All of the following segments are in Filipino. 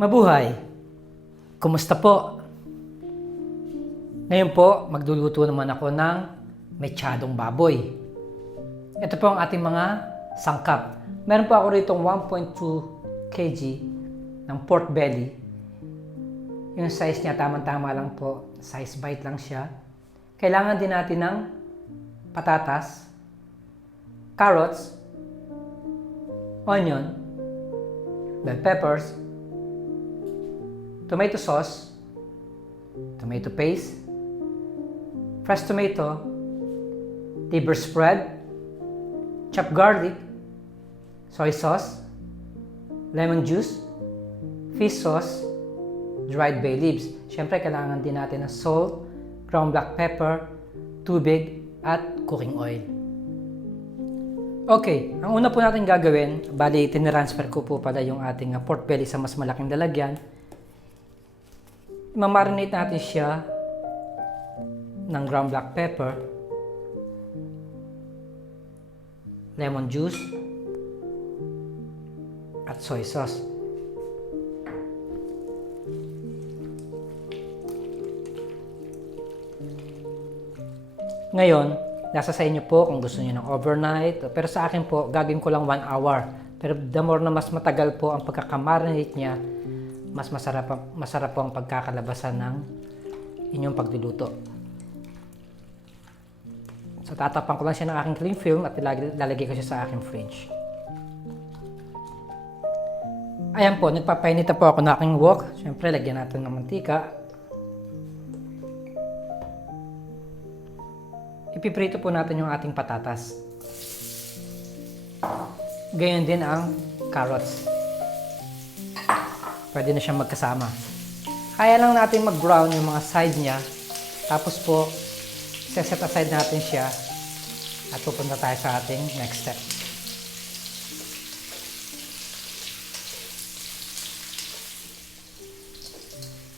Mabuhay! Kumusta po? Ngayon po, magluluto naman ako ng mechadong baboy. Ito po ang ating mga sangkap. Meron po ako rito 1.2 kg ng pork belly. Yung size niya tamang-tama lang po. Size bite lang siya. Kailangan din natin ng patatas, carrots, onion, bell peppers, tomato sauce, tomato paste, fresh tomato, liver spread, chopped garlic, soy sauce, lemon juice, fish sauce, dried bay leaves. Siyempre, kailangan din natin ng salt, ground black pepper, tubig, at cooking oil. Okay, ang una po natin gagawin, bali tinransfer ko po pala yung ating pork belly sa mas malaking lalagyan. Mamarinate natin siya ng ground black pepper, lemon juice, at soy sauce. Ngayon, nasa sa inyo po kung gusto niyo ng overnight, pero sa akin po, gagawin ko lang 1 hour. Pero the more na mas matagal po ang pagkakamarinate niya, mas masarap po ang pagkakalabasan ng inyong pagluluto. So tatapang ko lang siya ng aking cling film at lalagay ko siya sa aking fridge. Ayan po, nagpapainit na po ako ng aking wok. Siyempre, lagyan natin ng mantika. Ipiprito po natin yung ating patatas. Gayon din ang carrots. Pwede na siyang magkasama. Kaya lang natin mag-brown yung mga side niya. Tapos po, set aside natin siya at pupunta tayo sa ating next step.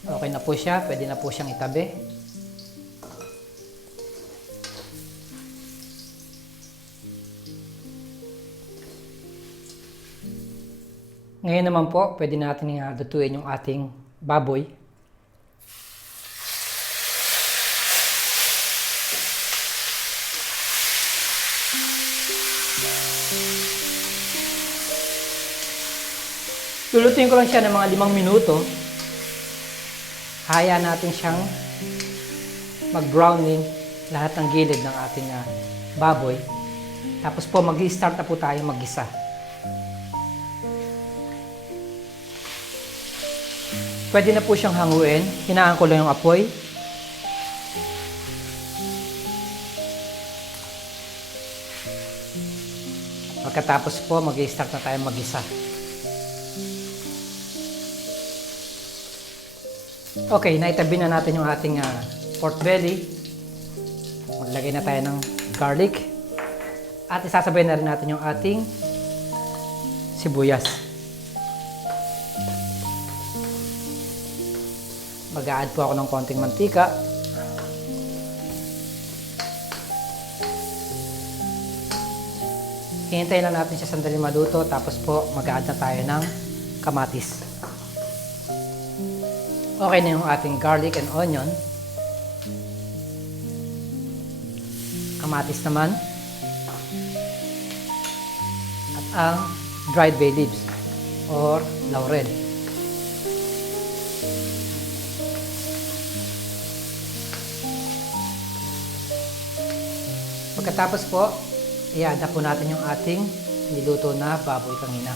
Okay na po siya. Pwede na po siyang itabi. Ngayon naman po, pwede natin lutuin yung ating baboy. Lulutuin ko lang siya ng mga 5 minuto. Hayaan natin siyang mag-browning lahat ng gilid ng ating baboy. Tapos po, mag-i-start na po tayo mag-gisa. Pwede na po siyang hanguin. Hinaan ko lang yung apoy. Pagkatapos po, mag-i-start na tayo mag-isa. Okay, naitabi na natin yung ating pork belly. Maglagay na tayo ng garlic. At isasabay na rin natin yung ating sibuyas. Mag-a-add po ako ng konting mantika. Hihintayin lang natin siya sandali maluto, tapos po mag-a-add na tayo ng kamatis. Okay na yung ating garlic and onion. Kamatis naman. At ang dried bay leaves or laurel. Pagkatapos po, i-add na po natin yung ating niluto na baboy kanina.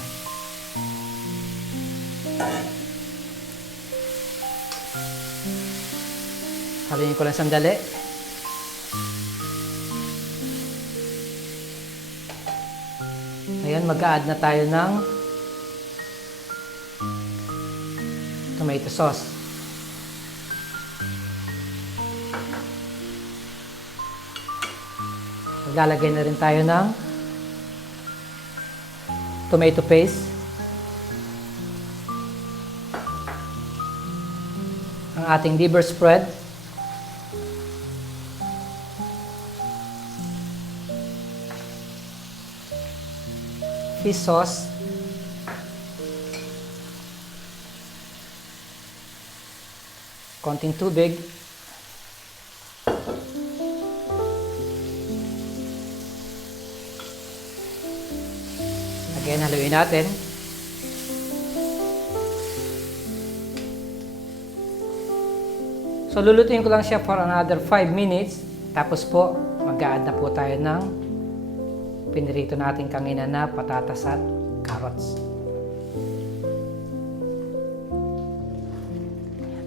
Haluin ko lang sandali. Ngayon, mag-a-add na tayo ng tomato sauce. Maglalagay na rin tayo ng tomato paste, ang ating liver spread, fish sauce, konting tubig. Again, haluin natin. So, lulutuin ko lang siya for another 5 minutes. Tapos po, mag-a-add na po tayo ng pinirito natin kanina na patatas at carrots.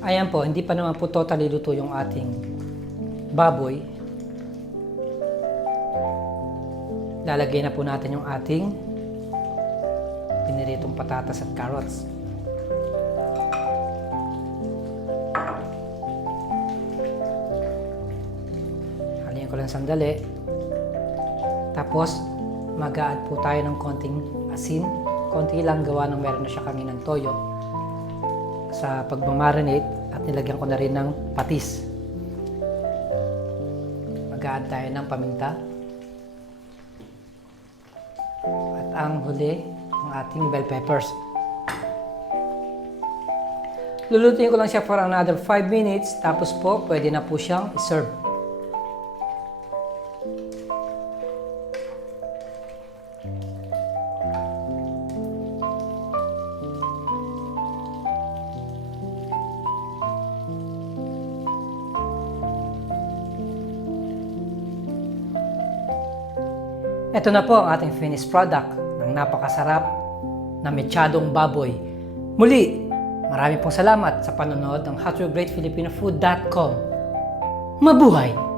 Ayan po, hindi pa naman po totally luto yung ating baboy. Lalagay na po natin yung ating piniritong patatas at carrots. Haliin ko lang sandali. Tapos, mag-a-add po tayo ng konting asin. Konti lang gawa ng meron na siya kaninang toyo. Sa pagmamarinate at nilagyan ko na rin ng patis. Mag-a-add tayo ng paminta. At ang huli, ang ating bell peppers. Lulutuin ko lang siya for another 5 minutes. Tapos po, pwede na po siyang i-serve. Ito na po ang ating finished product ng napakasarap na mechadong baboy. Muli, marami pong salamat sa panonood ng howtogreatfilipinofood.com. Mabuhay!